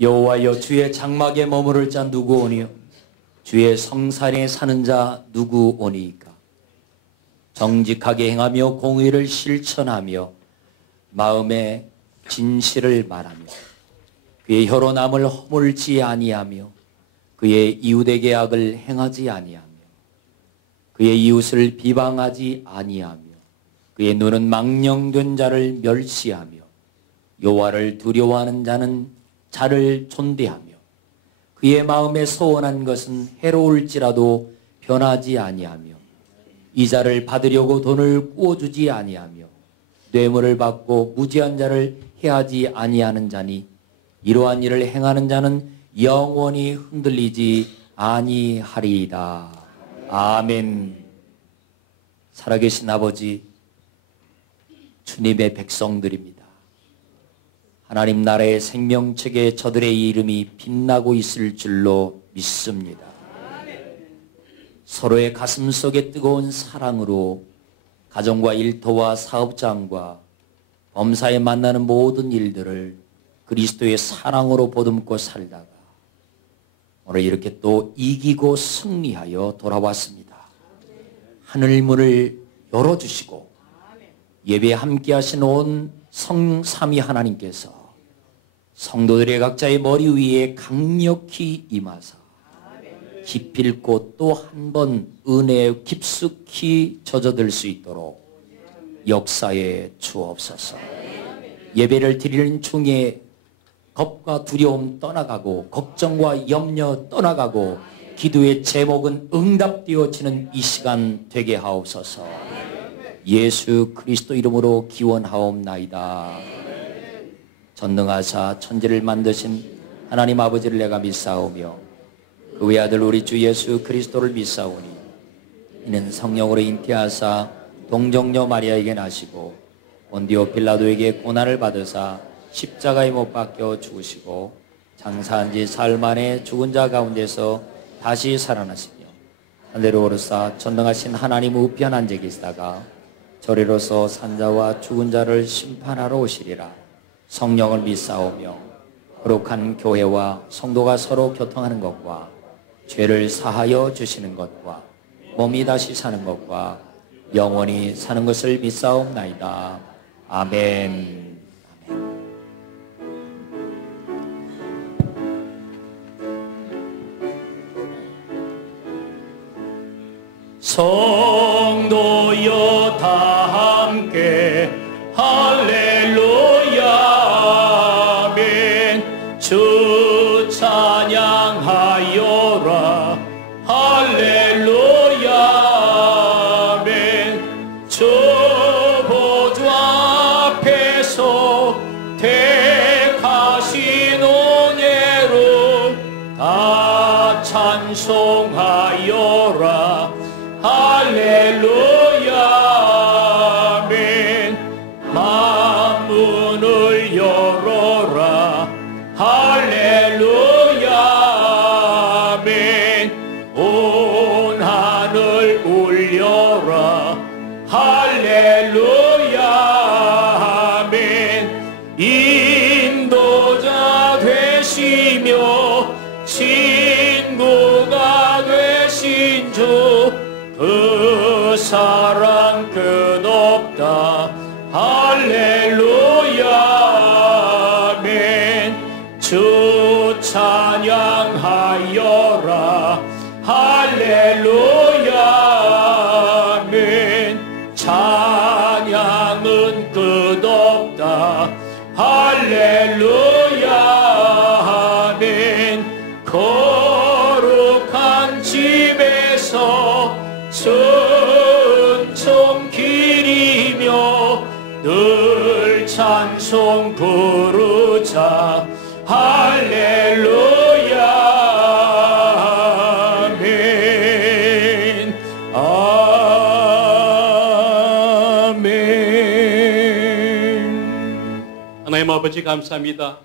여호와여, 주의 장막에 머무를 자 누구 오니요? 주의 성산에 사는 자 누구 오니이까? 정직하게 행하며 공의를 실천하며 마음에 진실을 말하며 그의 혀로 남을 허물지 아니하며 그의 이웃에게 악을 행하지 아니하며 그의 이웃을 비방하지 아니하며 그의 눈은 망령된 자를 멸시하며 여호와를 두려워하는 자는 자를 존대하며 그의 마음에 소원한 것은 해로울지라도 변하지 아니하며 이자를 받으려고 돈을 꾸어주지 아니하며 뇌물을 받고 무지한 자를 해하지 아니하는 자니 이러한 일을 행하는 자는 영원히 흔들리지 아니하리이다. 아멘. 살아계신 아버지, 주님의 백성들입니다. 하나님 나라의 생명책에 저들의 이름이 빛나고 있을 줄로 믿습니다. 서로의 가슴 속에 뜨거운 사랑으로 가정과 일터와 사업장과 범사에 만나는 모든 일들을 그리스도의 사랑으로 보듬고 살다가 오늘 이렇게 또 이기고 승리하여 돌아왔습니다. 하늘문을 열어주시고 예배에 함께하신 온 성삼위 하나님께서 성도들의 각자의 머리 위에 강력히 임하사 기필코 또 한 번 은혜에 깊숙이 젖어들 수 있도록 역사에 주옵소서. 예배를 드리는 중에 겁과 두려움 떠나가고 걱정과 염려 떠나가고 기도의 제목은 응답되어지는 이 시간 되게 하옵소서. 예수 그리스도 이름으로 기원하옵나이다. 전능하사 천지를 만드신 하나님 아버지를 내가 믿사오며 그 외아들 우리 주 예수 그리스도를 믿사오니 이는 성령으로 잉태하사 동정녀 마리아에게 나시고 본디오 빌라도에게 고난을 받으사 십자가에 못 박혀 죽으시고 장사한 지 사흘 만에 죽은 자 가운데서 다시 살아나시며 하늘로 오르사 전능하신 하나님 우편 앉아 계시다가 저리로서 산자와 죽은 자를 심판하러 오시리라. 성령을 믿사오며 거룩한 교회와 성도가 서로 교통하는 것과 죄를 사하여 주시는 것과 몸이 다시 사는 것과 영원히 사는 것을 믿사옵나이다. 아멘. 성도여 다 함께 할렐루야 아멘. 주 찬양하여라 할렐루야 아멘. 주 보좌 앞에서 택하신 은혜로 다 찬송하여라 할렐루야 아멘. 만문을 열어라 할렐루야 아멘. 온 하늘 울려라 할렐루야 아멘. 인도자 되시며 친구가 되신 주 그 사랑 끝없다 할렐루야 아멘. 주 찬양하여라 할렐루야 아멘. 찬양은 끝없다 할렐루야 아멘. 거룩한 집에서 은총 기리며 늘 찬송 부르자 할렐루야 아멘. 아멘. 하나님 아버지 감사합니다.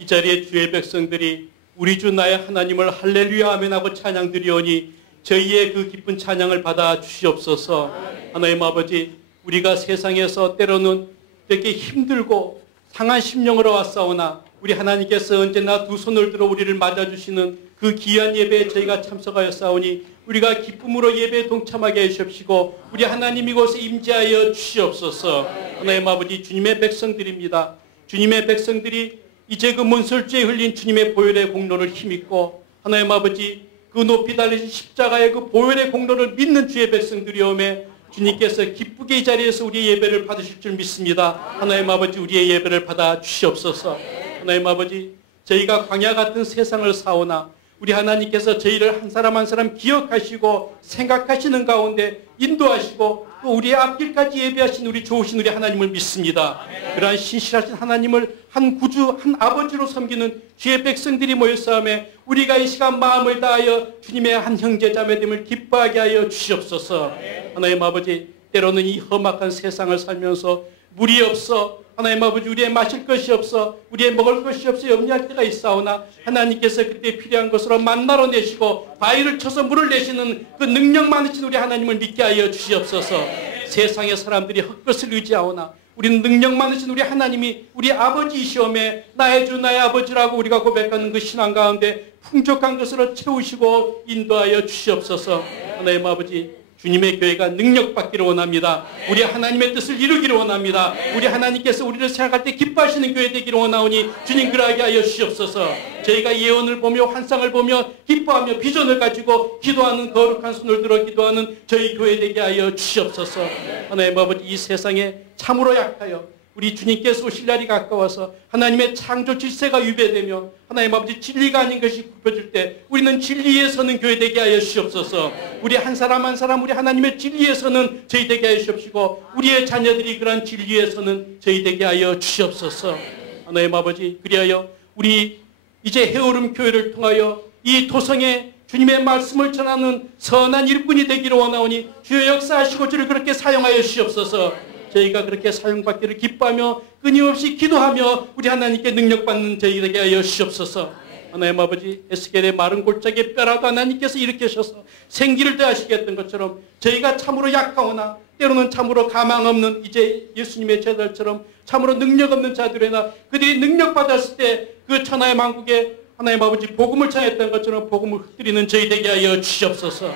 이 자리에 주의 백성들이 우리 주 나의 하나님을 할렐루야 아멘 하고 찬양 드리오니 저희의 그 기쁜 찬양을 받아 주시옵소서. 하나님 아버지, 우리가 세상에서 때로는 이렇게 힘들고 상한 심령으로 왔사오나 우리 하나님께서 언제나 두 손을 들어 우리를 맞아주시는 그 귀한 예배에 저희가 참석하였사오니 우리가 기쁨으로 예배에 동참하게 해주십시고 우리 하나님 이곳에 임재하여 주시옵소서. 하나님 아버지, 주님의 백성들입니다. 주님의 백성들이 이제 그 문설주에 흘린 주님의 보혈의 공로를 힘입고 하나님 아버지, 그 높이 달리신 십자가의 그 보혈의 공로를 믿는 주의 백성들이오매 주님께서 기쁘게 이 자리에서 우리의 예배를 받으실 줄 믿습니다. 하나님 아버지, 우리의 예배를 받아 주시옵소서. 하나님 아버지, 저희가 광야 같은 세상을 사오나 우리 하나님께서 저희를 한 사람 한 사람 기억하시고 생각하시는 가운데 인도하시고 또 우리의 앞길까지 예배하신 우리 좋으신 우리 하나님을 믿습니다. 그러한 신실하신 하나님을 한 구주, 한 아버지로 섬기는 주의 백성들이 모였사오매 우리가 이 시간 마음을 다하여 주님의 한 형제자매됨을 기뻐하게 하여 주시옵소서. 하나님 아버지, 때로는 이 험악한 세상을 살면서 물이 없어 하나님 아버지, 우리의 마실 것이 없어 우리의 먹을 것이 없어 염려할 때가 있사오나 하나님께서 그때 필요한 것으로 만나로 내시고 바위를 쳐서 물을 내시는 그 능력 많으신 우리 하나님을 믿게 하여 주시옵소서. 세상의 사람들이 헛것을 의지하오나 우리는 능력 많으신 우리 하나님이 우리 아버지이시오매 나의 주 나의 아버지라고 우리가 고백하는 그 신앙 가운데 풍족한 것으로 채우시고 인도하여 주시옵소서. 하나님 아버지, 주님의 교회가 능력받기를 원합니다. 우리 하나님의 뜻을 이루기를 원합니다. 우리 하나님께서 우리를 생각할 때 기뻐하시는 교회 되기를 원하오니 주님 그러하게 하여 주시옵소서. 저희가 예언을 보며 환상을 보며 기뻐하며 비전을 가지고 기도하는 거룩한 손을 들어 기도하는 저희 교회 되게 하여 주시옵소서. 하나님 아버지, 이 세상에 참으로 약하여 우리 주님께서 오실 날이 가까워서 하나님의 창조 질서가 위배되며 하나님 아버지 진리가 아닌 것이 굽혀질 때 우리는 진리에 서는 교회 되게 하여 주시옵소서. 우리 한 사람 한 사람 우리 하나님의 진리에 서는 저희 되게 하여 주시옵시고 우리의 자녀들이 그러한 진리에 서는 저희 되게 하여 주시옵소서. 하나님 아버지, 그리하여 우리 이제 해오름 교회를 통하여 이 토성에 주님의 말씀을 전하는 선한 일꾼이 되기를 원하오니 주여 역사하시고 주를 그렇게 사용하여 주시옵소서. 저희가 그렇게 사용받기를 기뻐하며 끊임없이 기도하며 우리 하나님께 능력받는 저희 되게 하여 주시옵소서. 하나님 아버지, 에스겔의 마른 골짜기에 뼈라도 하나님께서 일으키셔서 생기를 더하시게 했던 것처럼 저희가 참으로 약하오나 때로는 참으로 가망 없는 이제 예수님의 제자들처럼 참으로 능력 없는 자들이나 그들이 능력 받았을 때 그 천하의 만국에 하나님 아버지 복음을 전했던 것처럼 복음을 흩뜨리는 저희 되게 하여 주시옵소서.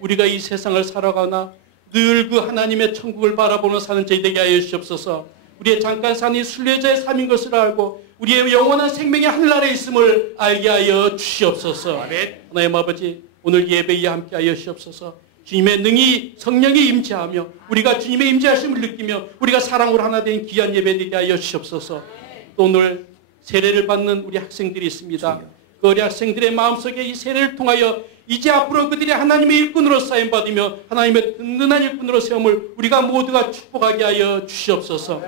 우리가 이 세상을 살아가나 늘 그 하나님의 천국을 바라보며 사는 저희 되게 하여 주시옵소서. 우리의 잠깐 산이 순례자의 삶인 것을 알고 우리의 영원한 생명이 하늘나라에 있음을 알게 하여 주시옵소서. 하나님 아버지, 오늘 예배에 함께하여 주시옵소서. 주님의 능히 성령이 임재하며 우리가 주님의 임재하심을 느끼며 우리가 사랑으로 하나 된 귀한 예배 되게 하여 주시옵소서. 또 오늘 세례를 받는 우리 학생들이 있습니다. 그 우리 학생들의 마음속에 이 세례를 통하여 이제 앞으로 그들이 하나님의 일꾼으로 사임받으며 하나님의 든든한 일꾼으로 세움을 우리가 모두가 축복하게 하여 주시옵소서.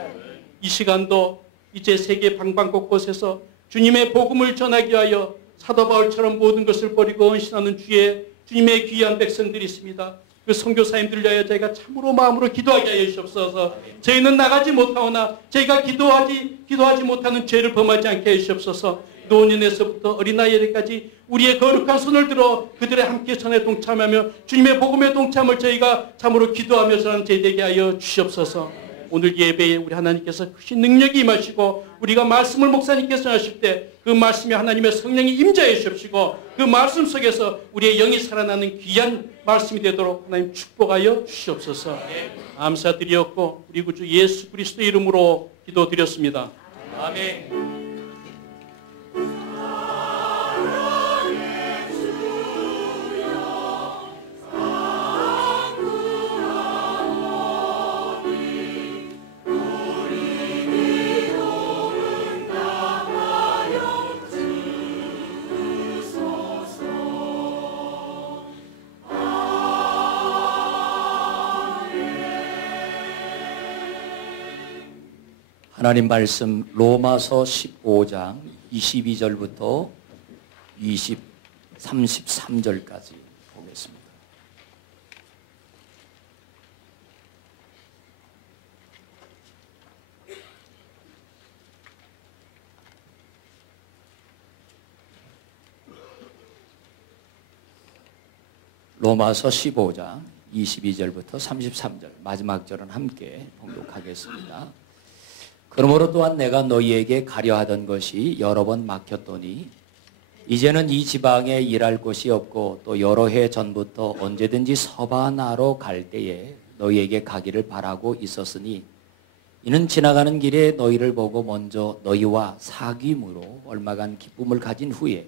이 시간도 이제 세계 방방 곳곳에서 주님의 복음을 전하기 위하여 사도 바울처럼 모든 것을 버리고 헌신하는 주님의 귀한 백성들이 있습니다. 그 선교사님들을 위하여 저희가 참으로 마음으로 기도하게 하여 주시옵소서. 저희는 나가지 못하오나 저희가 기도하지 못하는 죄를 범하지 않게 해 주시옵소서. 노년에서부터 어린아이에까지 우리의 거룩한 손을 들어 그들의 함께 전에 동참하며 주님의 복음에 동참을 저희가 참으로 기도하며 전하는 저희 되게 하여 주시옵소서. 오늘 예배에 우리 하나님께서 크신 능력이 임하시고 우리가 말씀을 목사님께서 전하실 때 그 말씀이 하나님의 성령이 임재해 주시고 그 말씀 속에서 우리의 영이 살아나는 귀한 말씀이 되도록 하나님 축복하여 주시옵소서. 감사드리었고 우리 구주 예수 그리스도의 이름으로 기도드렸습니다. 아멘. 하나님 말씀 로마서 15장 22절부터 33절까지 보겠습니다. 로마서 15장 22절부터 33절 마지막 절은 함께 봉독하겠습니다. 그러므로 또한 내가 너희에게 가려 하던 것이 여러 번 막혔더니 이제는 이 지방에 일할 곳이 없고 또 여러 해 전부터 언제든지 서바나로 갈 때에 너희에게 가기를 바라고 있었으니 이는 지나가는 길에 너희를 보고 먼저 너희와 사귐으로 얼마간 기쁨을 가진 후에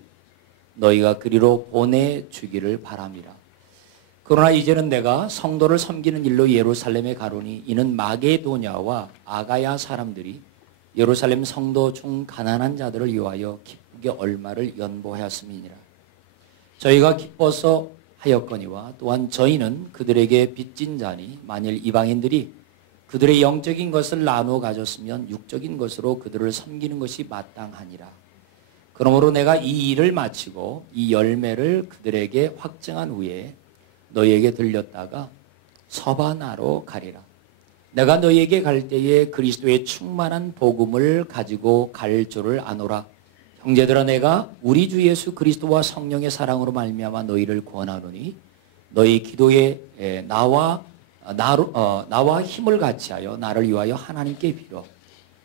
너희가 그리로 보내주기를 바람이라. 그러나 이제는 내가 성도를 섬기는 일로 예루살렘에 가로니 이는 마게도냐와 아가야 사람들이 예루살렘 성도 중 가난한 자들을 위하여 기쁘게 얼마를 연보하였음이니라. 저희가 기뻐서 하였거니와 또한 저희는 그들에게 빚진 자니 만일 이방인들이 그들의 영적인 것을 나누어 가졌으면 육적인 것으로 그들을 섬기는 것이 마땅하니라. 그러므로 내가 이 일을 마치고 이 열매를 그들에게 확증한 후에 너희에게 들렸다가 서바나로 가리라. 내가 너희에게 갈 때에 그리스도의 충만한 복음을 가지고 갈 줄을 아노라. 형제들아, 내가 우리 주 예수 그리스도와 성령의 사랑으로 말미암아 너희를 권하노니 너희 기도에 나와 힘을 같이하여 나를 위하여 하나님께 빌어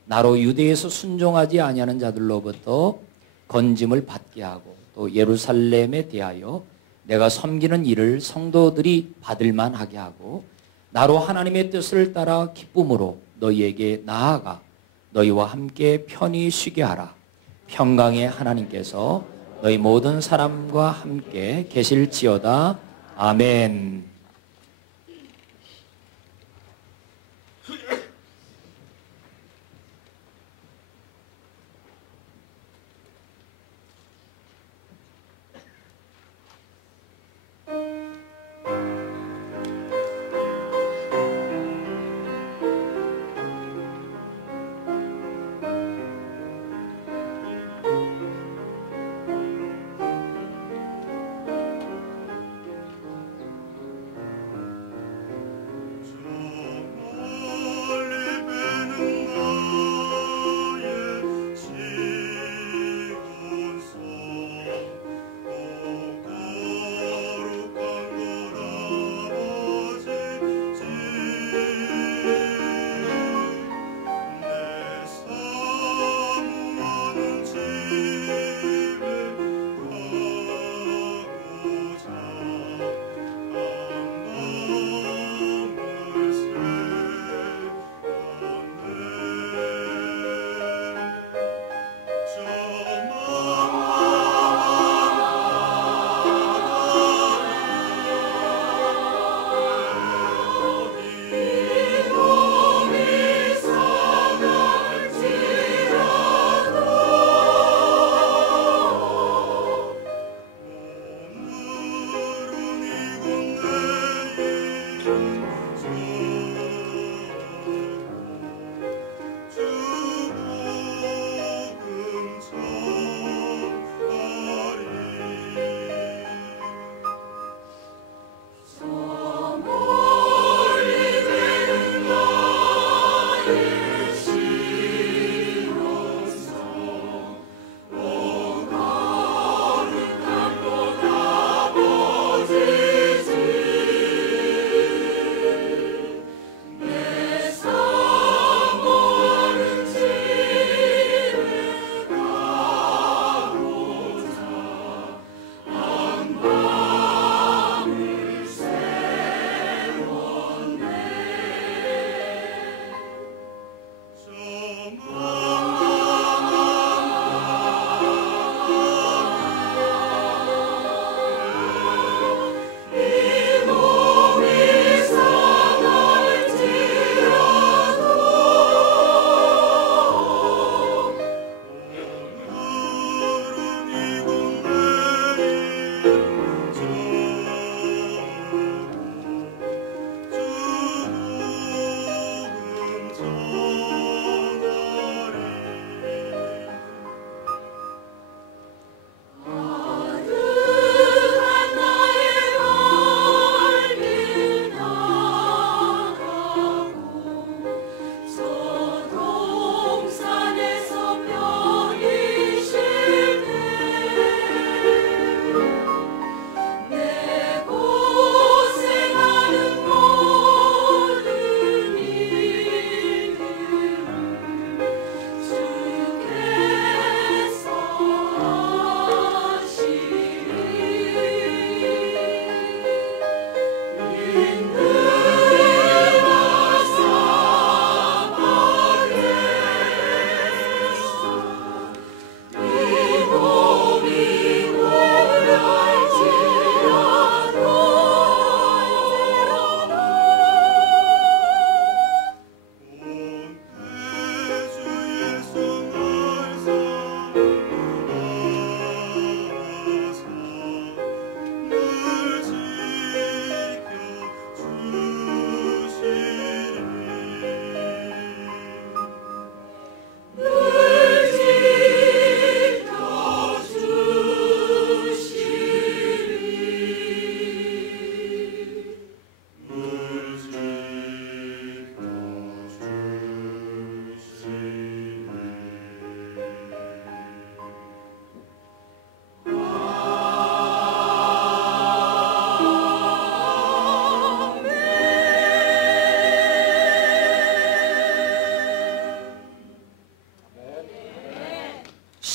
나로 유대에서 순종하지 아니하는 자들로부터 건짐을 받게 하고 또 예루살렘에 대하여 내가 섬기는 일을 성도들이 받을 만하게 하고 나로 하나님의 뜻을 따라 기쁨으로 너희에게 나아가 너희와 함께 편히 쉬게 하라. 평강의 하나님께서 너희 모든 사람과 함께 계실지어다. 아멘.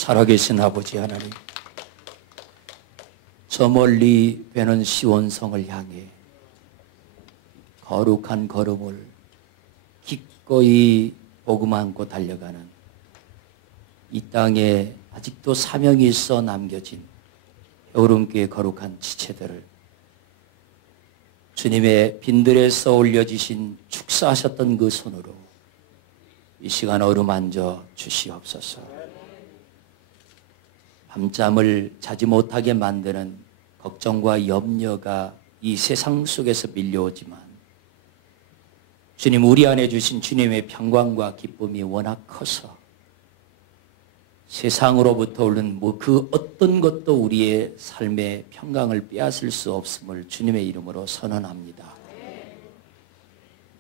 살아계신 아버지 하나님, 저 멀리 배는 시온성을 향해 거룩한 걸음을 기꺼이 복음 안고 달려가는 이 땅에 아직도 사명이 있어 남겨진 해오름교의 거룩한 지체들을 주님의 빈들에서 올려지신 축사하셨던 그 손으로 이 시간 어루만져 주시옵소서. 밤잠을 자지 못하게 만드는 걱정과 염려가 이 세상 속에서 밀려오지만 주님, 우리 안에 주신 주님의 평강과 기쁨이 워낙 커서 세상으로부터 오는 그 어떤 것도 우리의 삶의 평강을 빼앗을 수 없음을 주님의 이름으로 선언합니다.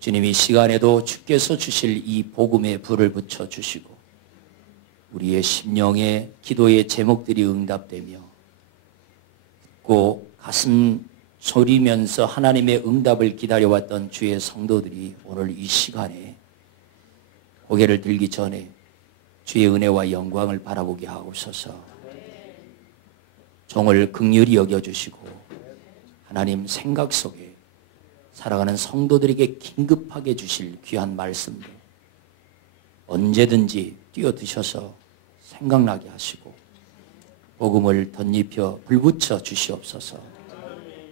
주님, 이 시간에도 주께서 주실 이 복음의 불을 붙여주시고 우리의 심령의 기도의 제목들이 응답되며 듣고 가슴 소리면서 하나님의 응답을 기다려왔던 주의 성도들이 오늘 이 시간에 고개를 들기 전에 주의 은혜와 영광을 바라보게 하옵소서. 종을 긍휼히 여겨주시고 하나님 생각 속에 살아가는 성도들에게 긴급하게 주실 귀한 말씀들 언제든지 뛰어드셔서 생각나게 하시고 복음을 덧입혀 불붙여 주시옵소서.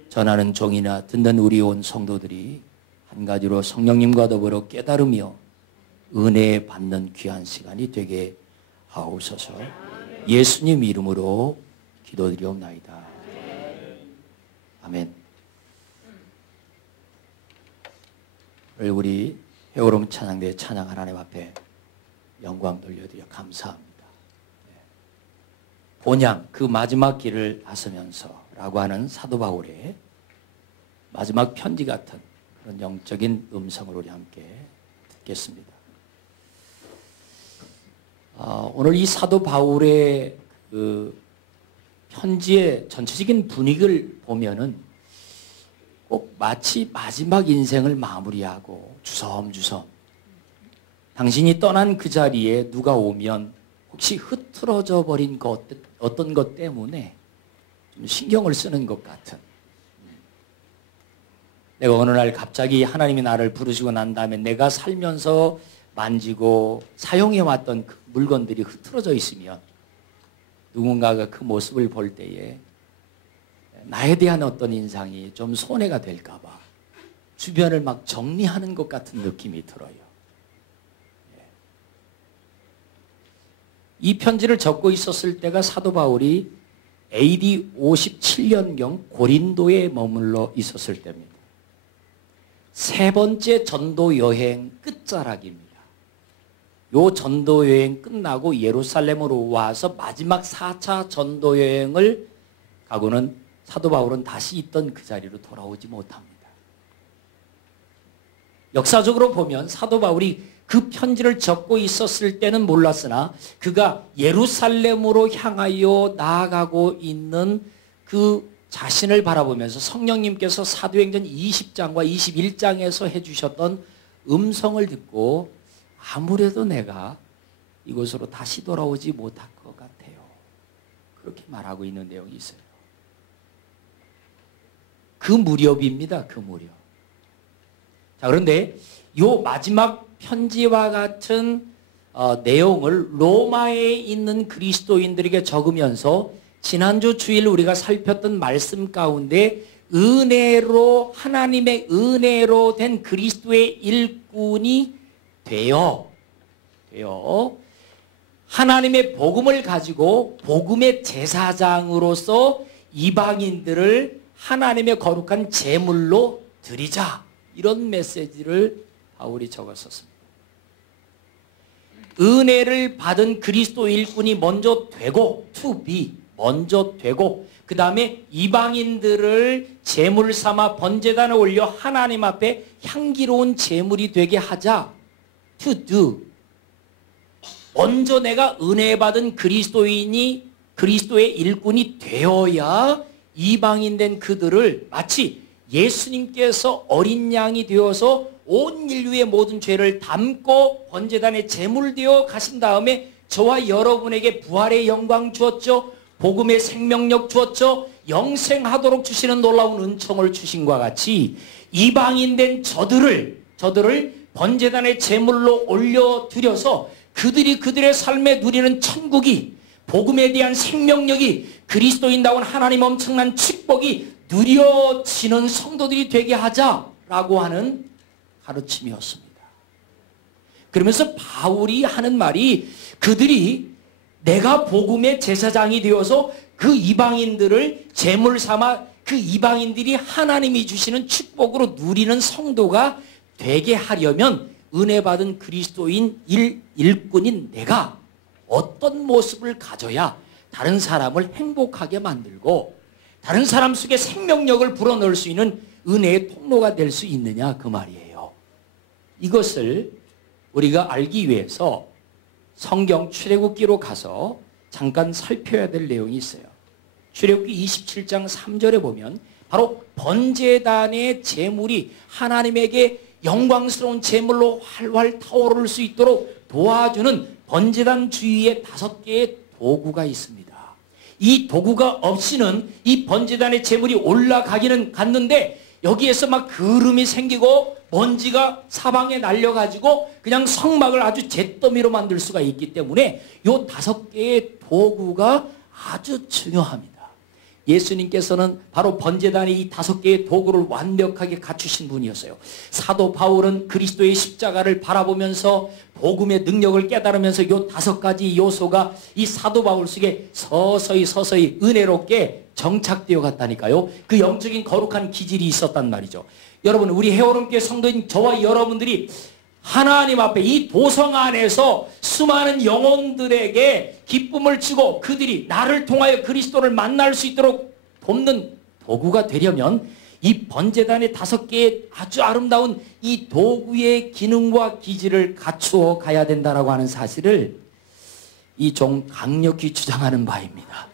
전하는 종이나 듣는 우리 온 성도들이 한 가지로 성령님과 더불어 깨달으며 은혜 받는 귀한 시간이 되게 하옵소서. 예수님 이름으로 기도드리옵나이다. 아멘. 우리 해오름 찬양대 찬양 하나님 앞에 영광 돌려드려 감사합니다. 본향 그 마지막 길을 나서면서 라고 하는 사도 바울의 마지막 편지 같은 그런 영적인 음성을 우리 함께 듣겠습니다. 오늘 이 사도 바울의 그 편지의 전체적인 분위기를 보면은 꼭 마치 마지막 인생을 마무리하고 주섬주섬 당신이 떠난 그 자리에 누가 오면 혹시 흐트러져 버린 어떤 것 때문에 좀 신경을 쓰는 것 같은, 내가 어느 날 갑자기 하나님이 나를 부르시고 난 다음에 내가 살면서 만지고 사용해왔던 그 물건들이 흐트러져 있으면 누군가가 그 모습을 볼 때에 나에 대한 어떤 인상이 좀 손해가 될까 봐 주변을 막 정리하는 것 같은 느낌이 들어요. 이 편지를 적고 있었을 때가 사도 바울이 AD 57년경 고린도에 머물러 있었을 때입니다. 세 번째 전도 여행 끝자락입니다. 요 전도 여행 끝나고 예루살렘으로 와서 마지막 4차 전도 여행을 가고는 사도 바울은 다시 있던 그 자리로 돌아오지 못합니다. 역사적으로 보면 사도 바울이 그 편지를 적고 있었을 때는 몰랐으나 그가 예루살렘으로 향하여 나아가고 있는 그 자신을 바라보면서 성령님께서 사도행전 20장과 21장에서 해주셨던 음성을 듣고 아무래도 내가 이곳으로 다시 돌아오지 못할 것 같아요. 그렇게 말하고 있는 내용이 있어요. 그 무렵입니다. 그 무렵. 자, 그런데 요 마지막 편지와 같은 내용을 로마에 있는 그리스도인들에게 적으면서 지난주 주일 우리가 살폈던 말씀 가운데 은혜로, 하나님의 은혜로 된 그리스도의 일꾼이 되어 하나님의 복음을 가지고 복음의 제사장으로서 이방인들을 하나님의 거룩한 제물로 드리자, 이런 메시지를 바울이 적었었습니다. 은혜를 받은 그리스도 일꾼이 먼저 되고, 먼저 되고, 그 다음에 이방인들을 제물 삼아 번제단에 올려 하나님 앞에 향기로운 제물이 되게 하자. to do. 먼저 내가 은혜 받은 그리스도인이, 그리스도의 일꾼이 되어야 이방인 된 그들을 마치 예수님께서 어린 양이 되어서 온 인류의 모든 죄를 담고 번제단에 제물되어 가신 다음에 저와 여러분에게 부활의 영광 주었죠. 복음의 생명력 주었죠. 영생하도록 주시는 놀라운 은총을 주신과 같이 이방인된 저들을 번제단의 제물로 올려드려서 그들의 삶에 누리는 천국이, 복음에 대한 생명력이, 그리스도인다운 하나님 엄청난 축복이 누려지는 성도들이 되게 하자라고 하는 가르침이었습니다. 그러면서 바울이 하는 말이, 그들이 내가 복음의 제사장이 되어서 그 이방인들을 제물 삼아 그 이방인들이 하나님이 주시는 축복으로 누리는 성도가 되게 하려면 은혜 받은 그리스도인 일꾼인 내가 어떤 모습을 가져야 다른 사람을 행복하게 만들고 다른 사람 속에 생명력을 불어넣을 수 있는 은혜의 통로가 될 수 있느냐, 그 말이에요. 이것을 우리가 알기 위해서 성경 출애굽기로 가서 잠깐 살펴야 될 내용이 있어요. 출애굽기 27장 3절에 보면 바로 번제단의 제물이 하나님에게 영광스러운 제물로 활활 타오를 수 있도록 도와주는 번제단 주위에 5개의 도구가 있습니다. 이 도구가 없이는 이 번제단의 제물이 올라가기는 갔는데 여기에서 막 그름이 생기고 먼지가 사방에 날려가지고 그냥 성막을 아주 잿더미로 만들 수가 있기 때문에 이 5개의 도구가 아주 중요합니다. 예수님께서는 바로 번제단의 이 5개의 도구를 완벽하게 갖추신 분이었어요. 사도 바울은 그리스도의 십자가를 바라보면서 복음의 능력을 깨달으면서 이 5가지 요소가 이 사도 바울 속에 서서히 은혜롭게 정착되어 갔다니까요. 그 영적인 거룩한 기질이 있었단 말이죠. 여러분, 우리 헤어론교회 성도인 저와 여러분들이 하나님 앞에 이 도성 안에서 수많은 영혼들에게 기쁨을 주고 그들이 나를 통하여 그리스도를 만날 수 있도록 돕는 도구가 되려면 이 번제단의 5개의 아주 아름다운 이 도구의 기능과 기질을 갖추어 가야 된다라고 하는 사실을 이 종 강력히 주장하는 바입니다.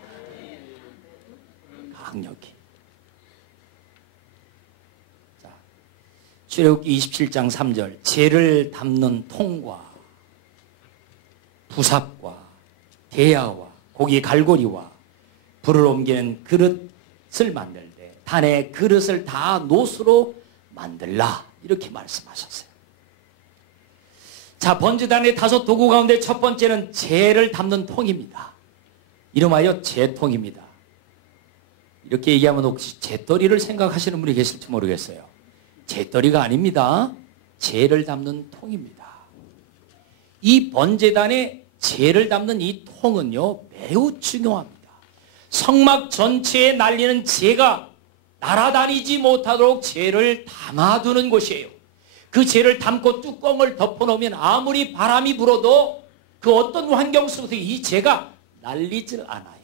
강력히. 출애굽기 27장 3절, 재를 담는 통과 부삽과 대야와 고기 갈고리와 불을 옮기는 그릇을 만들 때 단의 그릇을 다 노수로 만들라, 이렇게 말씀하셨어요. 자, 번제단의 5 도구 가운데 첫 번째는 재를 담는 통입니다. 이름하여 재통입니다. 이렇게 얘기하면 혹시 재떨이를 생각하시는 분이 계실지 모르겠어요. 재떨이가 아닙니다. 재를 담는 통입니다. 이 번제단에 재를 담는 이 통은요, 매우 중요합니다. 성막 전체에 날리는 재가 날아다니지 못하도록 재를 담아두는 곳이에요. 그 재를 담고 뚜껑을 덮어놓으면 아무리 바람이 불어도 그 어떤 환경 속에서 이 재가 날리질 않아요.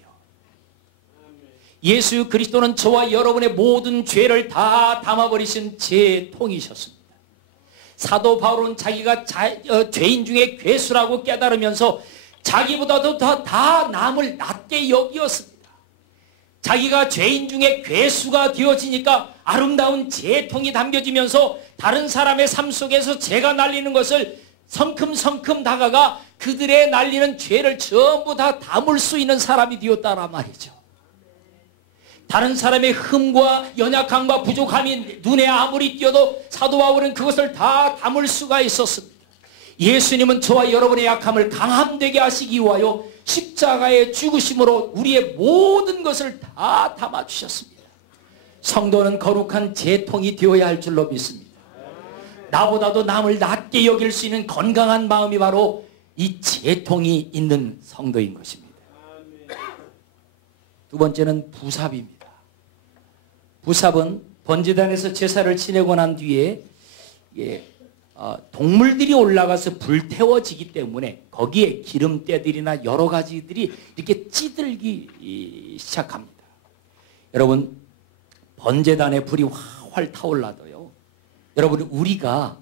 예수 그리스도는 저와 여러분의 모든 죄를 다 담아버리신 재통이셨습니다. 사도 바울은 자기가 죄인 중에 괴수라고 깨달으면서 자기보다도 다 남을 낮게 여기었습니다. 자기가 죄인 중에 괴수가 되어지니까 아름다운 재통이 담겨지면서 다른 사람의 삶 속에서 죄가 날리는 것을 성큼성큼 다가가 그들의 날리는 죄를 전부 다 담을 수 있는 사람이 되었다란 말이죠. 다른 사람의 흠과 연약함과 부족함이 눈에 아무리 띄어도 사도 바울은 그것을 다 담을 수가 있었습니다. 예수님은 저와 여러분의 약함을 강함되게 하시기 위하여 십자가의 죽으심으로 우리의 모든 것을 다 담아주셨습니다. 성도는 거룩한 재통이 되어야 할 줄로 믿습니다. 나보다도 남을 낮게 여길 수 있는 건강한 마음이 바로 이 재통이 있는 성도인 것입니다. 두 번째는 부삽입니다. 부삽은 번제단에서 제사를 지내고 난 뒤에 동물들이 올라가서 불태워지기 때문에 거기에 기름때들이나 여러 가지들이 이렇게 찌들기 시작합니다. 여러분, 번제단에 불이 활활 타올라도요, 여러분, 우리가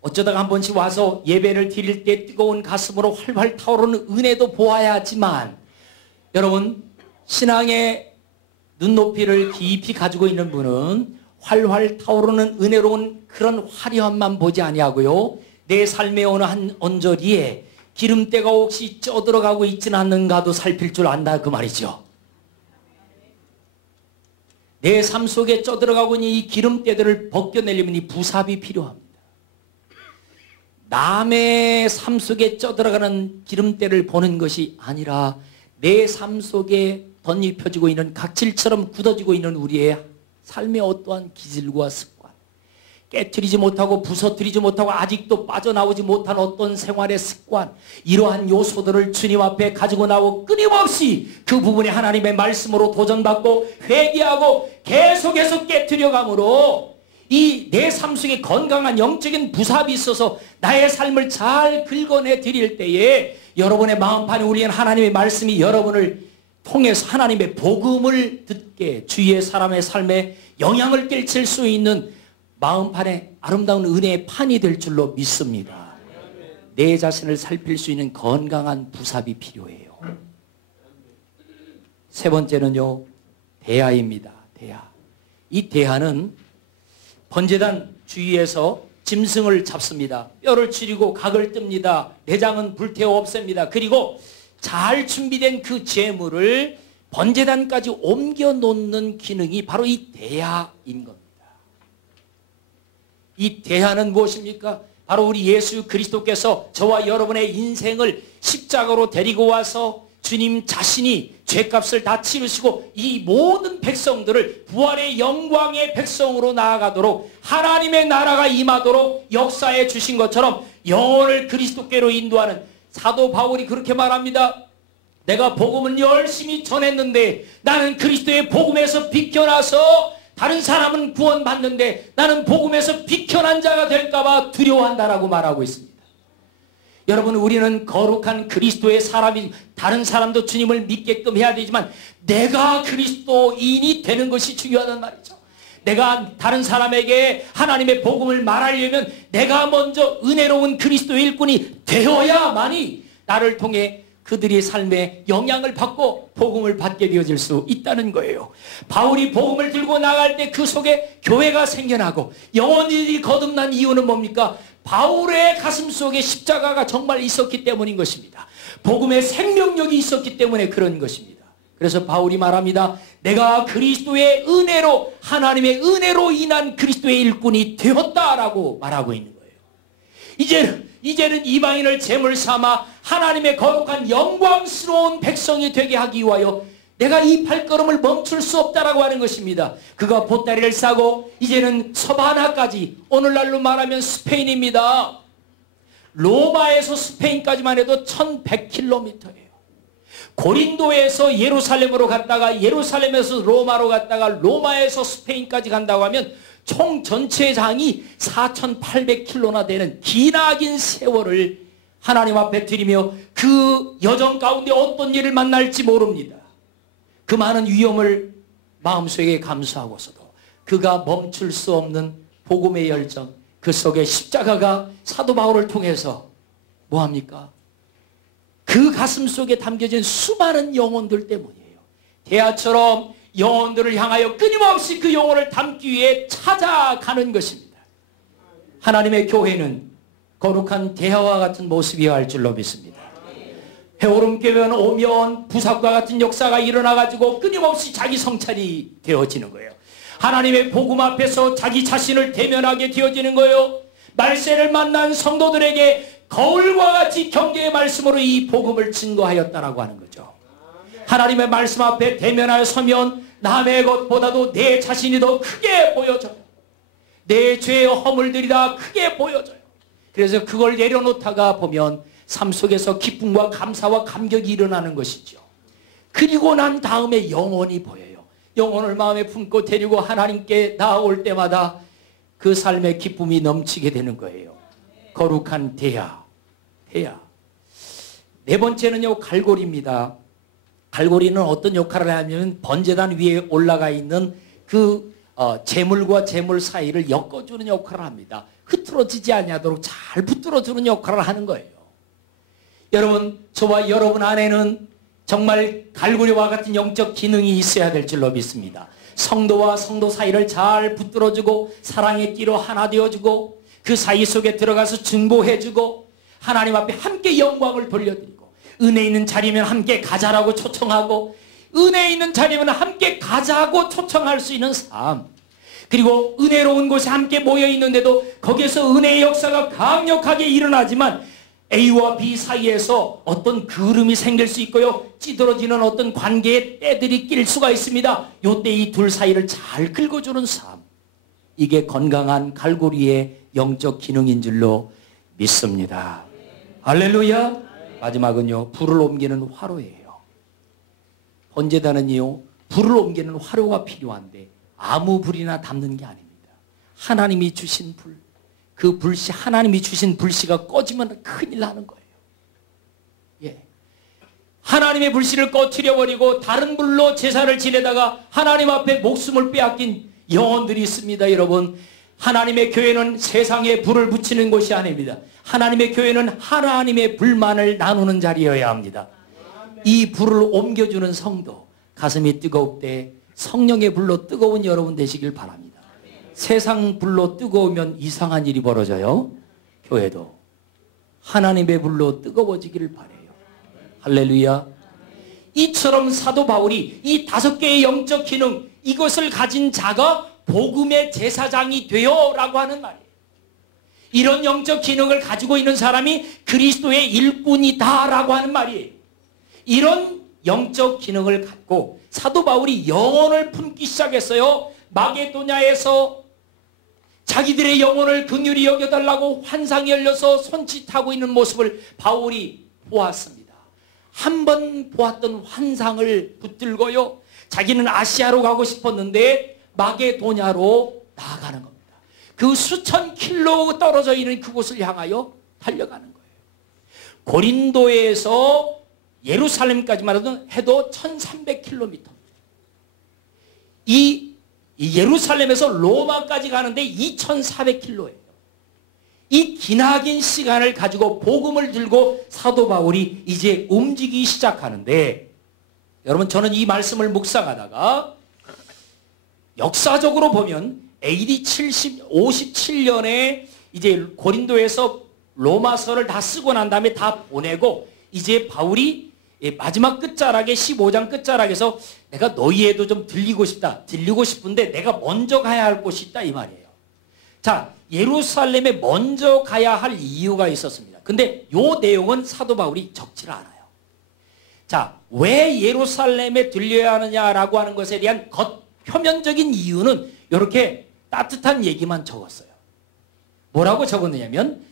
어쩌다가 한 번씩 와서 예배를 드릴 때 뜨거운 가슴으로 활활 타오르는 은혜도 보아야 하지만, 여러분, 신앙의 눈높이를 깊이 가지고 있는 분은 활활 타오르는 은혜로운 그런 화려함만 보지 아니하고요, 내 삶의 어느 한 언저리에 기름때가 혹시 쪄들어가고 있지는 않는가도 살필 줄 안다 그 말이죠. 내 삶 속에 쪄들어가고 있는 이 기름때들을 벗겨내려면 이 부삽이 필요합니다. 남의 삶 속에 쪄들어가는 기름때를 보는 것이 아니라 내 삶 속에 덧입혀지고 있는 각질처럼 굳어지고 있는 우리의 삶의 어떠한 기질과 습관, 깨트리지 못하고 부서뜨리지 못하고 아직도 빠져나오지 못한 어떤 생활의 습관, 이러한 요소들을 주님 앞에 가지고 나오고 끊임없이 그 부분에 하나님의 말씀으로 도전받고 회개하고 계속해서 깨트려감으로 이 내 삶 속에 건강한 영적인 부삽이 있어서 나의 삶을 잘 긁어내 드릴 때에 여러분의 마음판에 우리는 하나님의 말씀이 여러분을 통해서 하나님의 복음을 듣게 주위의 사람의 삶에 영향을 끼칠 수 있는 마음판에 아름다운 은혜의 판이 될 줄로 믿습니다. 내 자신을 살필 수 있는 건강한 부삽이 필요해요. 세 번째는요, 대야입니다. 대야. 이 대야는 번제단 주위에서 짐승을 잡습니다. 뼈를 추리고 각을 뜹니다. 내장은 불태워 없앱니다. 그리고 잘 준비된 그 제물을 번제단까지 옮겨 놓는 기능이 바로 이 대야인 겁니다. 이 대야는 무엇입니까? 바로 우리 예수 그리스도께서 저와 여러분의 인생을 십자가로 데리고 와서 주님 자신이 죄값을 다 치르시고 이 모든 백성들을 부활의 영광의 백성으로 나아가도록 하나님의 나라가 임하도록 역사해 주신 것처럼 영혼을 그리스도께로 인도하는 사도 바울이 그렇게 말합니다. 내가 복음은 열심히 전했는데 나는 그리스도의 복음에서 비켜나서 다른 사람은 구원받는데 나는 복음에서 비켜난 자가 될까봐 두려워한다라고 말하고 있습니다. 여러분, 우리는 거룩한 그리스도의 사람이 다른 사람도 주님을 믿게끔 해야 되지만 내가 그리스도인이 되는 것이 중요하단 말이죠. 내가 다른 사람에게 하나님의 복음을 말하려면 내가 먼저 은혜로운 그리스도의 일꾼이 되어야만이 나를 통해 그들의 삶에 영향을 받고 복음을 받게 되어질 수 있다는 거예요. 바울이 복음을 들고 나갈 때 그 속에 교회가 생겨나고 영혼들이 거듭난 이유는 뭡니까? 바울의 가슴 속에 십자가가 정말 있었기 때문인 것입니다. 복음의 생명력이 있었기 때문에 그런 것입니다. 그래서 바울이 말합니다. 내가 그리스도의 은혜로, 하나님의 은혜로 인한 그리스도의 일꾼이 되었다라고 말하고 있는 거예요. 이제는 이방인을 제물 삼아 하나님의 거룩한 영광스러운 백성이 되게 하기 위하여 내가 이 발걸음을 멈출 수 없다라고 하는 것입니다. 그가 보따리를 싸고 이제는 서바나까지, 오늘날로 말하면 스페인입니다. 로마에서 스페인까지만 해도 1100km예요. 고린도에서 예루살렘으로 갔다가 예루살렘에서 로마로 갔다가 로마에서 스페인까지 간다고 하면 총 전체 장이 4800km나 되는 기나긴 세월을 하나님 앞에 드리며 그 여정 가운데 어떤 일을 만날지 모릅니다. 그 많은 위험을 마음속에 감수하고서도 그가 멈출 수 없는 복음의 열정, 그 속에 십자가가 사도 바울을 통해서 뭐합니까? 그 가슴 속에 담겨진 수많은 영혼들 때문이에요. 대야처럼 영혼들을 향하여 끊임없이 그 영혼을 담기 위해 찾아가는 것입니다. 하나님의 교회는 거룩한 대야와 같은 모습이어야 할 줄로 믿습니다. 회오름교회는 오면 부삽과 같은 역사가 일어나가지고 끊임없이 자기 성찰이 되어지는 거예요. 하나님의 복음 앞에서 자기 자신을 대면하게 되어지는 거예요. 말세를 만난 성도들에게 거울과 같이 경계의 말씀으로 이 복음을 증거하였다라고 하는 거죠. 하나님의 말씀 앞에 대면하여 서면 남의 것보다도 내 자신이 더 크게 보여져요. 내 죄의 허물들이 다 크게 보여져요. 그래서 그걸 내려놓다가 보면 삶 속에서 기쁨과 감사와 감격이 일어나는 것이죠. 그리고 난 다음에 영혼이 보여요. 영혼을 마음에 품고 데리고 하나님께 나아올 때마다 그 삶의 기쁨이 넘치게 되는 거예요. 거룩한 대야. 네 번째는요, 갈고리입니다. 갈고리는 어떤 역할을 하냐면 번제단 위에 올라가 있는 그 제물과 제물 사이를 엮어주는 역할을 합니다. 흐트러지지 않도록 잘 붙들어주는 역할을 하는 거예요. 여러분, 저와 여러분 안에는 정말 갈고리와 같은 영적 기능이 있어야 될 줄로 믿습니다. 성도와 성도 사이를 잘 붙들어주고 사랑의 끼로 하나 되어주고 그 사이 속에 들어가서 증보해주고 하나님 앞에 함께 영광을 돌려드리고, 은혜 있는 자리면 함께 가자라고 초청하고, 은혜 있는 자리면 함께 가자고 초청할 수 있는 삶, 그리고 은혜로운 곳에 함께 모여 있는데도 거기에서 은혜의 역사가 강력하게 일어나지만 A와 B 사이에서 어떤 그름이 생길 수 있고요, 찌들어지는 어떤 관계의 때들이 낄 수가 있습니다. 요때 이 둘 사이를 잘 긁어주는 삶, 이게 건강한 갈고리의 영적 기능인 줄로 믿습니다. 할렐루야. 마지막은요, 불을 옮기는 화로예요. 번제단은요, 불을 옮기는 화로가 필요한데 아무 불이나 담는 게 아닙니다. 하나님이 주신 불, 그 불씨, 하나님이 주신 불씨가 꺼지면 큰일 나는 거예요. 예. 하나님의 불씨를 꺼트려 버리고 다른 불로 제사를 지내다가 하나님 앞에 목숨을 빼앗긴 영혼들이 있습니다. 여러분, 하나님의 교회는 세상에 불을 붙이는 곳이 아닙니다. 하나님의 교회는 하나님의 불만을 나누는 자리여야 합니다. 이 불을 옮겨주는 성도, 가슴이 뜨거울 때 성령의 불로 뜨거운 여러분 되시길 바랍니다. 세상 불로 뜨거우면 이상한 일이 벌어져요. 교회도 하나님의 불로 뜨거워지기를 바라요. 할렐루야. 이처럼 사도 바울이 이 5개의 영적 기능, 이것을 가진 자가 복음의 제사장이 되어 라고 하는 말이에요. 이런 영적 기능을 가지고 있는 사람이 그리스도의 일꾼이다 라고 하는 말이에요. 이런 영적 기능을 갖고 사도 바울이 영혼을 품기 시작했어요. 마게도냐에서 자기들의 영혼을 긍휼히 여겨달라고 환상이 열려서 손짓하고 있는 모습을 바울이 보았습니다. 한 번 보았던 환상을 붙들고요, 자기는 아시아로 가고 싶었는데 마게도냐로 나아가는 겁니다. 그 수천 킬로 떨어져 있는 그곳을 향하여 달려가는 거예요. 고린도에서 예루살렘까지만 해도 1300km. 이 예루살렘에서 로마까지 가는데 2400km예요. 이 기나긴 시간을 가지고 복음을 들고 사도 바울이 이제 움직이기 시작하는데, 여러분, 저는 이 말씀을 묵상하다가 역사적으로 보면 AD 57년에 이제 고린도에서 로마서를 다 쓰고 난 다음에 다 보내고, 이제 바울이 마지막 끝자락에 15장 끝자락에서 내가 너희에도 좀 들리고 싶다. 들리고 싶은데 내가 먼저 가야 할 곳이 있다, 이 말이에요. 자, 예루살렘에 먼저 가야 할 이유가 있었습니다. 근데 요 내용은 사도 바울이 적지를 않아요. 자, 왜 예루살렘에 들려야 하느냐라고 하는 것에 대한 표면적인 이유는 이렇게 따뜻한 얘기만 적었어요. 뭐라고 적었느냐면,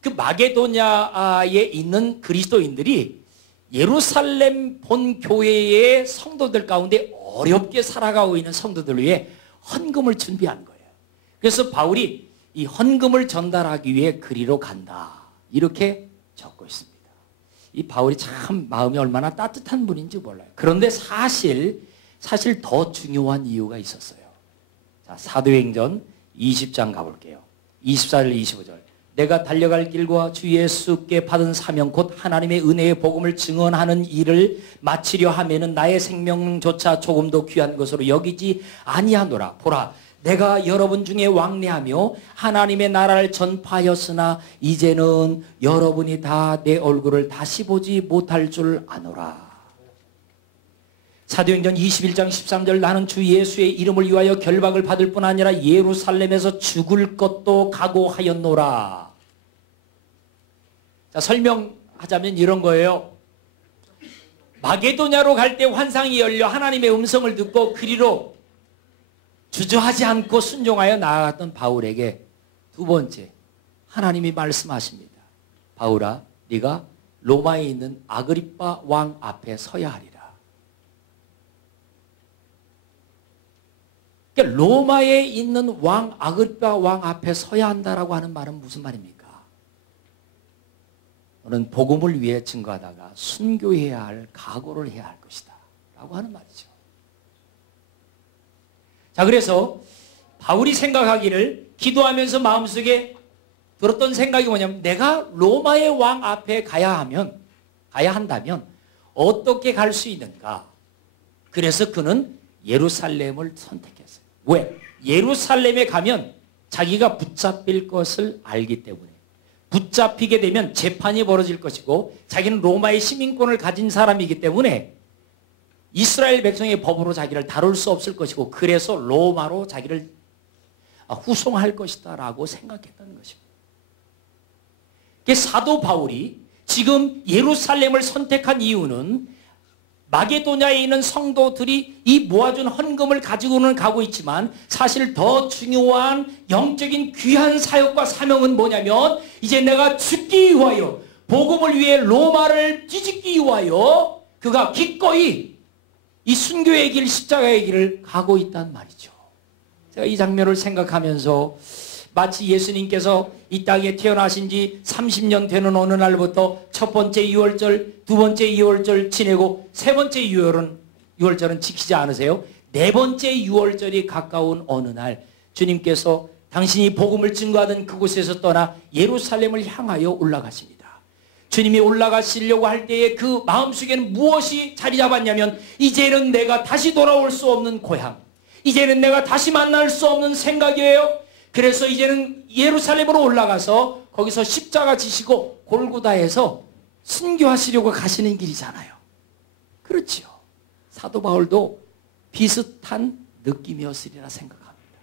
그 마게도냐에 있는 그리스도인들이 예루살렘 본 교회의 성도들 가운데 어렵게 살아가고 있는 성도들을 위해 헌금을 준비한 거예요. 그래서 바울이 이 헌금을 전달하기 위해 그리로 간다, 이렇게 적고 있습니다. 이 바울이 참 마음이 얼마나 따뜻한 분인지 몰라요. 그런데 사실 더 중요한 이유가 있었어요. 자, 사도행전 20장 가볼게요. 24절 25절. 내가 달려갈 길과 주 예수께 받은 사명 곧 하나님의 은혜의 복음을 증언하는 일을 마치려 하면은 나의 생명조차 조금도 귀한 것으로 여기지 아니하노라. 보라, 내가 여러분 중에 왕래하며 하나님의 나라를 전파하였으나 이제는 여러분이 다 내 얼굴을 다시 보지 못할 줄 아노라. 사도행전 21장 13절. 나는 주 예수의 이름을 위하여 결박을 받을 뿐 아니라 예루살렘에서 죽을 것도 각오하였노라. 자, 설명하자면 이런 거예요. 마게도냐로 갈 때 환상이 열려 하나님의 음성을 듣고 그리로 주저하지 않고 순종하여 나아갔던 바울에게 두 번째, 하나님이 말씀하십니다. 바울아, 네가 로마에 있는 아그리빠 왕 앞에 서야 하리라. 그러니까 로마에 있는 왕, 아그리빠 왕 앞에 서야 한다라고 하는 말은 무슨 말입니까? 너는 복음을 위해 증거하다가 순교해야 할 각오를 해야 할 것이다 라고 하는 말이죠. 자, 그래서 바울이 생각하기를, 기도하면서 마음속에 들었던 생각이 뭐냐면, 내가 로마의 왕 앞에 가야 한다면 어떻게 갈 수 있는가? 그래서 그는 예루살렘을 선택했어요. 왜? 예루살렘에 가면 자기가 붙잡힐 것을 알기 때문에, 붙잡히게 되면 재판이 벌어질 것이고 자기는 로마의 시민권을 가진 사람이기 때문에 이스라엘 백성의 법으로 자기를 다룰 수 없을 것이고 그래서 로마로 자기를 후송할 것이다 라고 생각했다는 것입니다. 사도 바울이 지금 예루살렘을 선택한 이유는 마게도냐에 있는 성도들이 이 모아준 헌금을 가지고는 가고 있지만 사실 더 중요한 영적인 귀한 사역과 사명은 뭐냐면 이제 내가 죽기 위하여 복음을 위해 로마를 뒤집기 위하여 그가 기꺼이 이 순교의 길, 십자가의 길을 가고 있단 말이죠. 제가 이 장면을 생각하면서 마치 예수님께서 이 땅에 태어나신 지 30년 되는 어느 날부터 첫 번째 유월절, 두 번째 유월절 지내고 세 번째 유월절은 지키지 않으세요? 네 번째 유월절이 가까운 어느 날 주님께서 당신이 복음을 증거하던 그곳에서 떠나 예루살렘을 향하여 올라가십니다. 주님이 올라가시려고 할 때에 그 마음속에는 무엇이 자리 잡았냐면 이제는 내가 다시 돌아올 수 없는 고향, 이제는 내가 다시 만날 수 없는 생각이에요. 그래서 이제는 예루살렘으로 올라가서 거기서 십자가 지시고 골고다에서 순교하시려고 가시는 길이잖아요. 그렇죠. 사도 바울도 비슷한 느낌이었으리라 생각합니다.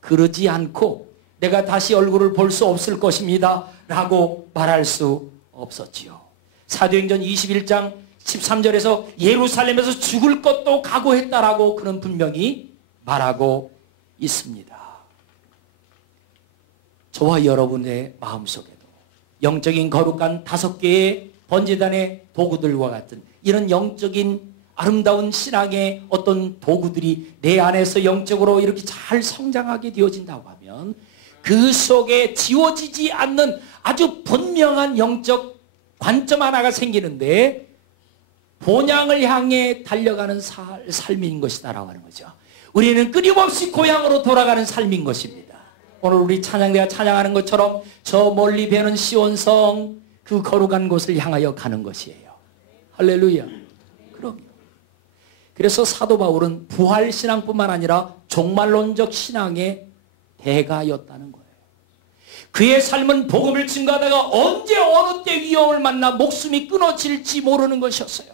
그러지 않고 내가 다시 얼굴을 볼 수 없을 것입니다 라고 말할 수 없었지요. 사도행전 21장 13절에서 예루살렘에서 죽을 것도 각오했다라고 그는 분명히 말하고 있습니다. 저와 여러분의 마음속에도 영적인 거룩한 5개의 번제단의 도구들과 같은 이런 영적인 아름다운 신앙의 어떤 도구들이 내 안에서 영적으로 이렇게 잘 성장하게 되어진다고 하면 그 속에 지워지지 않는 아주 분명한 영적 관점 하나가 생기는데 본향을 향해 달려가는 삶인 것이다라고 하는 거죠. 우리는 끊임없이 고향으로 돌아가는 삶인 것입니다. 오늘 우리 찬양대가 찬양하는 것처럼 저 멀리 배는 시온성 그 거룩한 곳을 향하여 가는 것이에요. 할렐루야. 그럼요. 그래서 사도 바울은 부활신앙뿐만 아니라 종말론적 신앙의 대가였다는 거예요. 그의 삶은 복음을 증거하다가 언제 어느 때 위험을 만나 목숨이 끊어질지 모르는 것이었어요.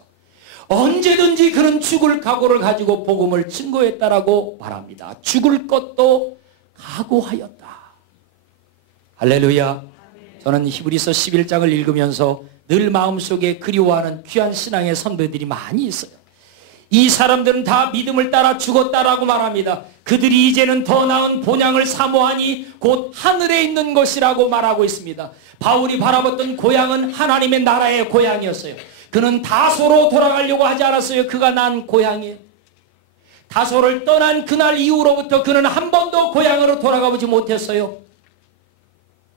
언제든지 그는 죽을 각오를 가지고 복음을 증거했다라고 말합니다. 죽을 것도 각오하였다. 할렐루야. 저는 히브리서 11장을 읽으면서 늘 마음속에 그리워하는 귀한 신앙의 선배들이 많이 있어요. 이 사람들은 다 믿음을 따라 죽었다라고 말합니다. 그들이 이제는 더 나은 본향을 사모하니 곧 하늘에 있는 것이라고 말하고 있습니다. 바울이 바라봤던 고향은 하나님의 나라의 고향이었어요. 그는 다소로 돌아가려고 하지 않았어요. 그가 난 고향이에요. 다소를 떠난 그날 이후로부터 그는 한 번도 고향으로 돌아가 보지 못했어요.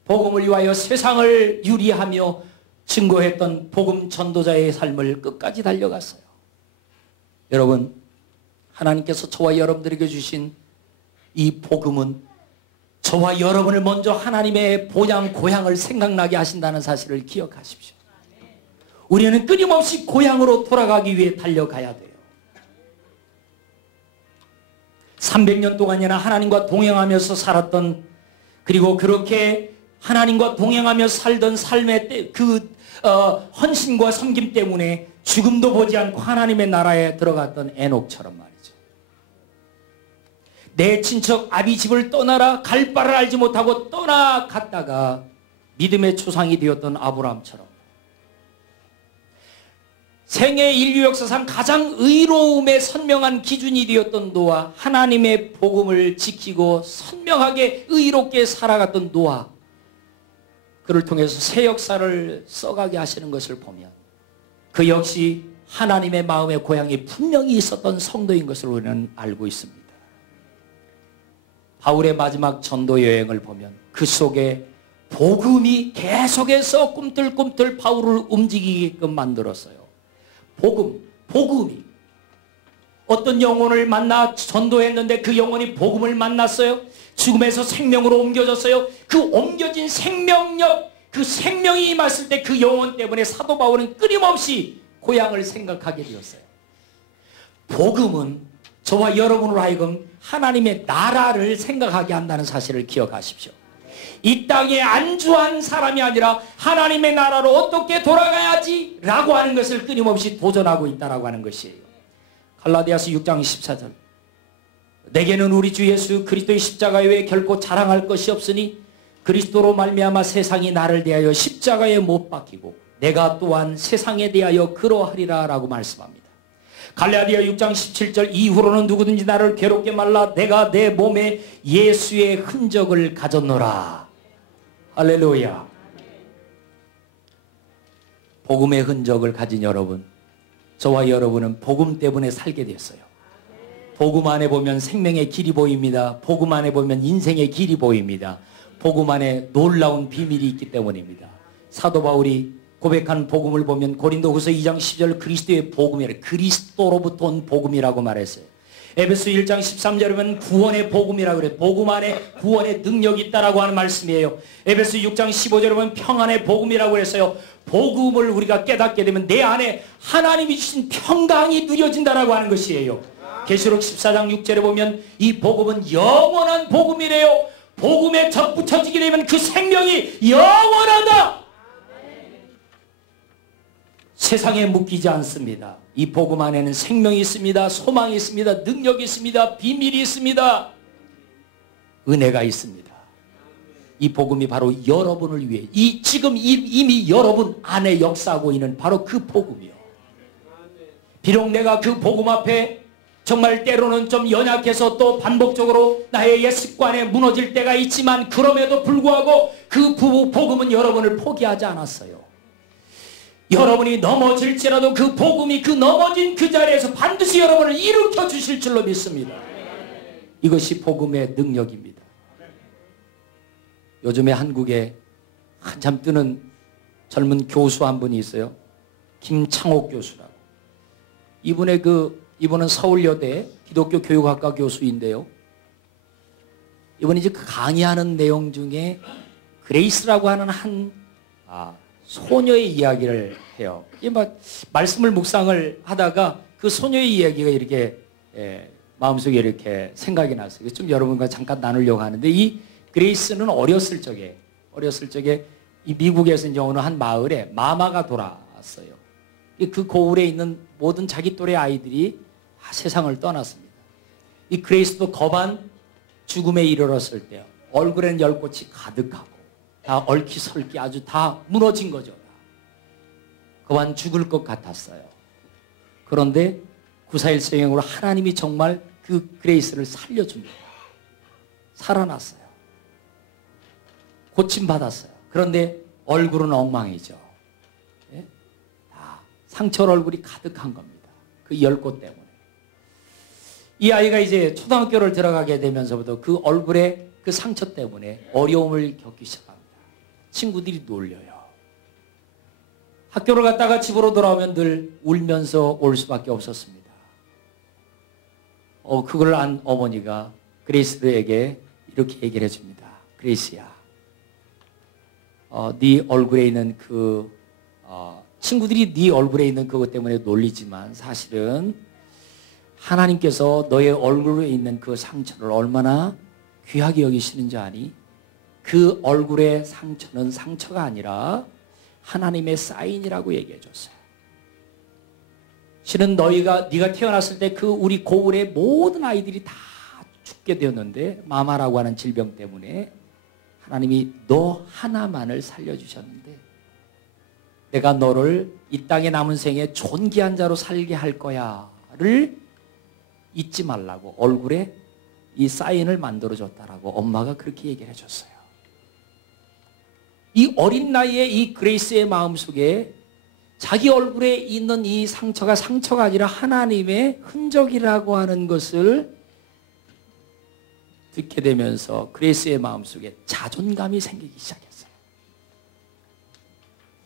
복음을 위하여 세상을 유리하며 증거했던 복음 전도자의 삶을 끝까지 달려갔어요. 여러분, 하나님께서 저와 여러분들에게 주신 이 복음은 저와 여러분을 먼저 하나님의 본향, 고향을 생각나게 하신다는 사실을 기억하십시오. 우리는 끊임없이 고향으로 돌아가기 위해 달려가야 돼요. 300년 동안이나 하나님과 동행하면서 살았던, 그리고 그렇게 하나님과 동행하며 살던 삶의 헌신과 섬김 때문에 죽음도 보지 않고 하나님의 나라에 들어갔던 에녹처럼 말이죠. 내 친척 아비 집을 떠나라 갈 바를 알지 못하고 떠나갔다가 믿음의 초상이 되었던 아브라함처럼 생애 인류 역사상 가장 의로움의 선명한 기준이 되었던 노아, 하나님의 복음을 지키고 선명하게 의롭게 살아갔던 노아, 그를 통해서 새 역사를 써가게 하시는 것을 보면 그 역시 하나님의 마음의 고향이 분명히 있었던 성도인 것을 우리는 알고 있습니다. 바울의 마지막 전도 여행을 보면 그 속에 복음이 계속해서 꿈틀꿈틀 바울을 움직이게끔 만들었어요. 복음이 어떤 영혼을 만나 전도했는데 그 영혼이 복음을 만났어요. 죽음에서 생명으로 옮겨졌어요. 그 옮겨진 생명력, 그 생명이 임했을 때 그 영혼 때문에 사도 바울은 끊임없이 고향을 생각하게 되었어요. 복음은 저와 여러분으로 하여금 하나님의 나라를 생각하게 한다는 사실을 기억하십시오. 이 땅에 안주한 사람이 아니라 하나님의 나라로 어떻게 돌아가야지 라고 하는 것을 끊임없이 도전하고 있다라고 하는 것이에요. 갈라디아서 6장 14절. 내게는 우리 주 예수 그리스도의 십자가 외에 결코 자랑할 것이 없으니 그리스도로 말미암아 세상이 나를 대하여 십자가에 못 박히고 내가 또한 세상에 대하여 그러하리라 라고 말씀합니다. 갈라디아 6장 17절. 이후로는 누구든지 나를 괴롭게 말라 내가 내 몸에 예수의 흔적을 가졌노라. 할렐루야. 복음의 흔적을 가진 여러분, 저와 여러분은 복음 때문에 살게 됐어요. 복음 안에 보면 생명의 길이 보입니다. 복음 안에 보면 인생의 길이 보입니다. 복음 안에 놀라운 비밀이 있기 때문입니다. 사도 바울이 고백한 복음을 보면 고린도후서 2장 10절 그리스도의 복음이라, 그리스도로부터 온 복음이라고 말했어요. 에베소 1장 13절에 보면 구원의 복음이라고 그래요. 복음 안에 구원의 능력이 있다라고 하는 말씀이에요. 에베소 6장 15절에 보면 평안의 복음이라고 그랬어요. 복음을 우리가 깨닫게 되면 내 안에 하나님이 주신 평강이 누려진다라고 하는 것이에요. 계시록 14장 6절에 보면 이 복음은 영원한 복음이래요. 복음에 접붙여지게 되면 그 생명이 영원하다. 세상에 묶이지 않습니다. 이 복음 안에는 생명이 있습니다. 소망이 있습니다. 능력이 있습니다. 비밀이 있습니다. 은혜가 있습니다. 이 복음이 바로 여러분을 위해 지금 이미 여러분 안에 역사하고 있는 바로 그 복음이요. 비록 내가 그 복음 앞에 정말 때로는 좀 연약해서 또 반복적으로 나의 옛 습관에 무너질 때가 있지만 그럼에도 불구하고 그 복음은 여러분을 포기하지 않았어요. 여러분이 넘어질지라도 그 복음이 그 넘어진 그 자리에서 반드시 여러분을 일으켜 주실 줄로 믿습니다. 이것이 복음의 능력입니다. 요즘에 한국에 한참 뜨는 젊은 교수 한 분이 있어요. 김창옥 교수라고. 이분은 서울여대 기독교 교육학과 교수인데요. 이분이 이제 강의하는 내용 중에 그레이스라고 하는 소녀의 이야기를 해요. 말씀을 묵상을 하다가 그 소녀의 이야기가 이렇게 마음속에 이렇게 생각이 났어요. 좀 여러분과 잠깐 나누려고 하는데 이 그레이스는 어렸을 적에 이 미국에서 이제 어느 한 마을에 마마가 돌아왔어요. 그 고을에 있는 모든 자기 또래 아이들이 세상을 떠났습니다. 이 그레이스도 거반 죽음에 이르렀을 때 얼굴에는 열꽃이 가득하고 다 얽히설키 아주 다 무너진 거죠. 그만 죽을 것 같았어요. 그런데 9.4.1 성령으로 하나님이 정말 그 그레이스를 살려줍니다. 살아났어요. 고침받았어요. 그런데 얼굴은 엉망이죠. 네? 다 상처 얼굴이 가득한 겁니다. 그 열꽃 때문에. 이 아이가 이제 초등학교를 들어가게 되면서부터 그 얼굴에 그 상처 때문에 어려움을 겪기 시작합니다. 친구들이 놀려요. 학교를 갔다가 집으로 돌아오면 늘 울면서 올 수밖에 없었습니다. 그걸 안 어머니가 그레이스에게 이렇게 얘기를 해줍니다. 그레이스야, 네 얼굴에 있는 친구들이 네 얼굴에 있는 그것 때문에 놀리지만 사실은 하나님께서 너의 얼굴에 있는 그 상처를 얼마나 귀하게 여기시는지 아니? 그 얼굴의 상처는 상처가 아니라 하나님의 사인이라고 얘기해 줬어요. 실은 네가 태어났을 때 그 우리 고을의 모든 아이들이 다 죽게 되었는데 마마라고 하는 질병 때문에 하나님이 너 하나만을 살려주셨는데 내가 너를 이 땅에 남은 생에 존귀한 자로 살게 할 거야를 잊지 말라고 얼굴에 이 사인을 만들어줬다라고 엄마가 그렇게 얘기를 해줬어요. 이 어린 나이에 이 그레이스의 마음속에 자기 얼굴에 있는 이 상처가 아니라 하나님의 흔적이라고 하는 것을 듣게 되면서 그레이스의 마음속에 자존감이 생기기 시작했어요.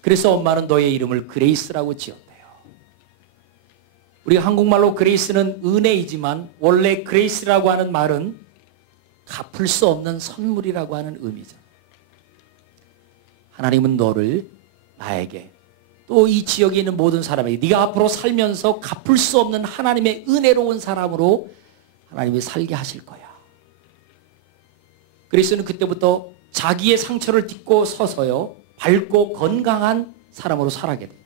그래서 엄마는 너의 이름을 그레이스라고 지었대요. 우리가 한국말로 그레이스는 은혜이지만 원래 그레이스라고 하는 말은 갚을 수 없는 선물이라고 하는 의미죠. 하나님은 너를 나에게 또 이 지역에 있는 모든 사람에게 네가 앞으로 살면서 갚을 수 없는 하나님의 은혜로운 사람으로 하나님이 살게 하실 거야. 그레이스는 그때부터 자기의 상처를 딛고 서서요 밝고 건강한 사람으로 살아가게 돼요.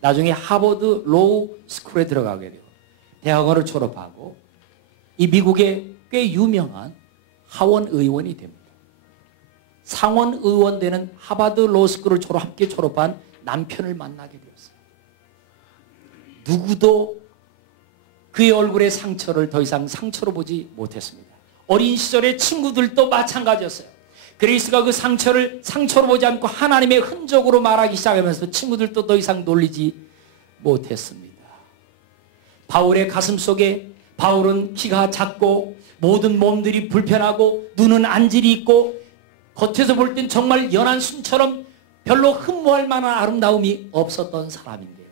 나중에 하버드 로우 스쿨에 들어가게 돼요. 대학원을 졸업하고 이 미국의 꽤 유명한 하원 의원이 됩니다. 상원 의원 되는 하버드 로우 스쿨을 함께 졸업한 남편을 만나게 되었어요. 누구도 그의 얼굴의 상처를 더 이상 상처로 보지 못했습니다. 어린 시절의 친구들도 마찬가지였어요. 그레이스가 그 상처를 상처로 보지 않고 하나님의 흔적으로 말하기 시작하면서 친구들도 더 이상 놀리지 못했습니다. 바울의 가슴 속에 바울은 키가 작고 모든 몸들이 불편하고 눈은 안질이 있고 겉에서 볼 땐 정말 연한 순처럼 별로 흠모할 만한 아름다움이 없었던 사람인데요.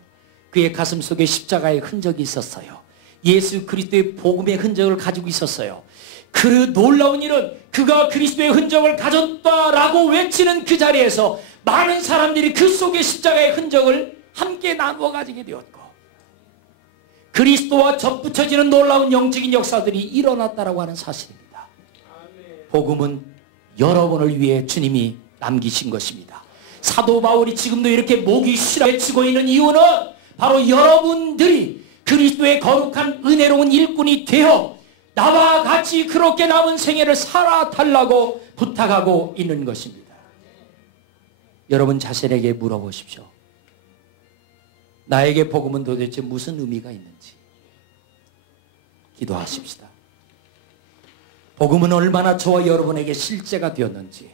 그의 가슴 속에 십자가의 흔적이 있었어요. 예수 그리스도의 복음의 흔적을 가지고 있었어요. 그 놀라운 일은 그가 그리스도의 흔적을 가졌다라고 외치는 그 자리에서 많은 사람들이 그 속에 십자가의 흔적을 함께 나누어 가지게 되었고 그리스도와 접붙여지는 놀라운 영적인 역사들이 일어났다라고 하는 사실입니다. 복음은 여러분을 위해 주님이 남기신 것입니다. 사도 바울이 지금도 이렇게 목이 쉬라 외치고 있는 이유는 바로 여러분들이 그리스도의 거룩한 은혜로운 일꾼이 되어 나와 같이 그렇게 남은 생애를 살아달라고 부탁하고 있는 것입니다. 여러분 자신에게 물어보십시오. 나에게 복음은 도대체 무슨 의미가 있는지 기도하십시다. 복음은 얼마나 저와 여러분에게 실제가 되었는지,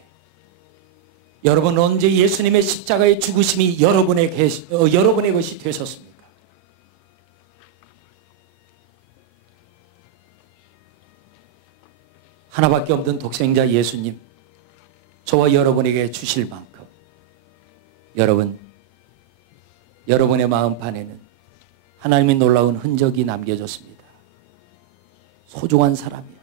여러분 언제 예수님의 십자가의 죽으심이 여러분의 것이 되셨습니까? 하나밖에 없는 독생자 예수님, 저와 여러분에게 주실 만큼 여러분의 마음판에는 하나님의 놀라운 흔적이 남겨졌습니다. 소중한 사람이야.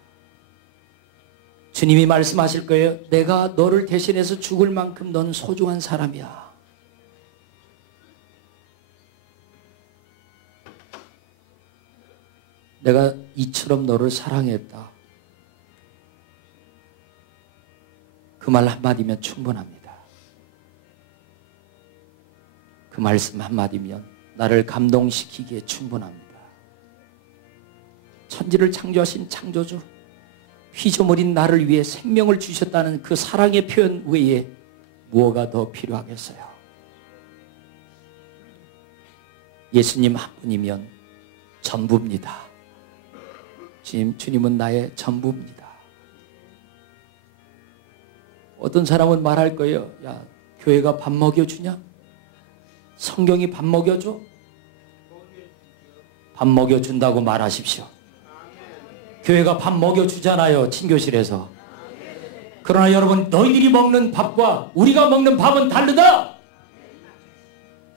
주님이 말씀하실 거예요. 내가 너를 대신해서 죽을 만큼 넌 소중한 사람이야. 내가 이처럼 너를 사랑했다. 그 말 한마디면 충분합니다. 그 말씀 한마디면 나를 감동시키기에 충분합니다. 천지를 창조하신 창조주, 피조물인 나를 위해 생명을 주셨다는 그 사랑의 표현 외에 무엇가 더 필요하겠어요? 예수님 한 분이면 전부입니다. 주님은 나의 전부입니다. 어떤 사람은 말할 거예요. 야, 교회가 밥 먹여주냐? 성경이 밥 먹여줘? 밥 먹여준다고 말하십시오. 교회가 밥 먹여주잖아요. 친교실에서. 그러나 여러분, 너희들이 먹는 밥과 우리가 먹는 밥은 다르다.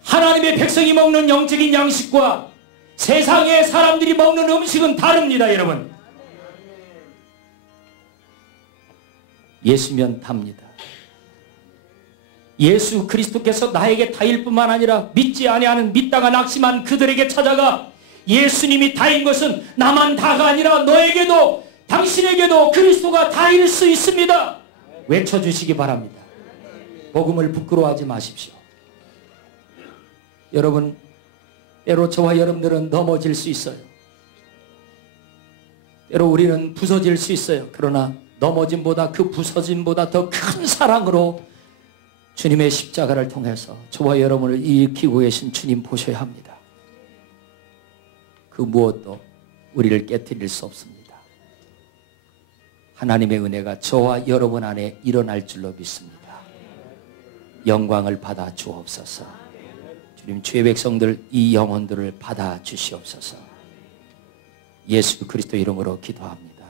하나님의 백성이 먹는 영적인 양식과 세상의 사람들이 먹는 음식은 다릅니다. 여러분, 예수면 답니다. 예수 그리스도께서 나에게 다일 뿐만 아니라 믿지 아니하는 믿다가 낙심한 그들에게 찾아가 예수님이 다인 것은 나만 다가 아니라 너에게도 당신에게도 그리스도가 다일 수 있습니다. 외쳐주시기 바랍니다. 복음을 부끄러워하지 마십시오. 여러분, 때로 저와 여러분들은 넘어질 수 있어요. 때로 우리는 부서질 수 있어요. 그러나 넘어짐보다 그 부서짐보다 더 큰 사랑으로 주님의 십자가를 통해서 저와 여러분을 일으키고 계신 주님 보셔야 합니다. 그 무엇도 우리를 깨트릴 수 없습니다. 하나님의 은혜가 저와 여러분 안에 일어날 줄로 믿습니다. 영광을 받아 주옵소서. 주님, 주의 백성들 이 영혼들을 받아 주시옵소서. 예수 그리스도 이름으로 기도합니다.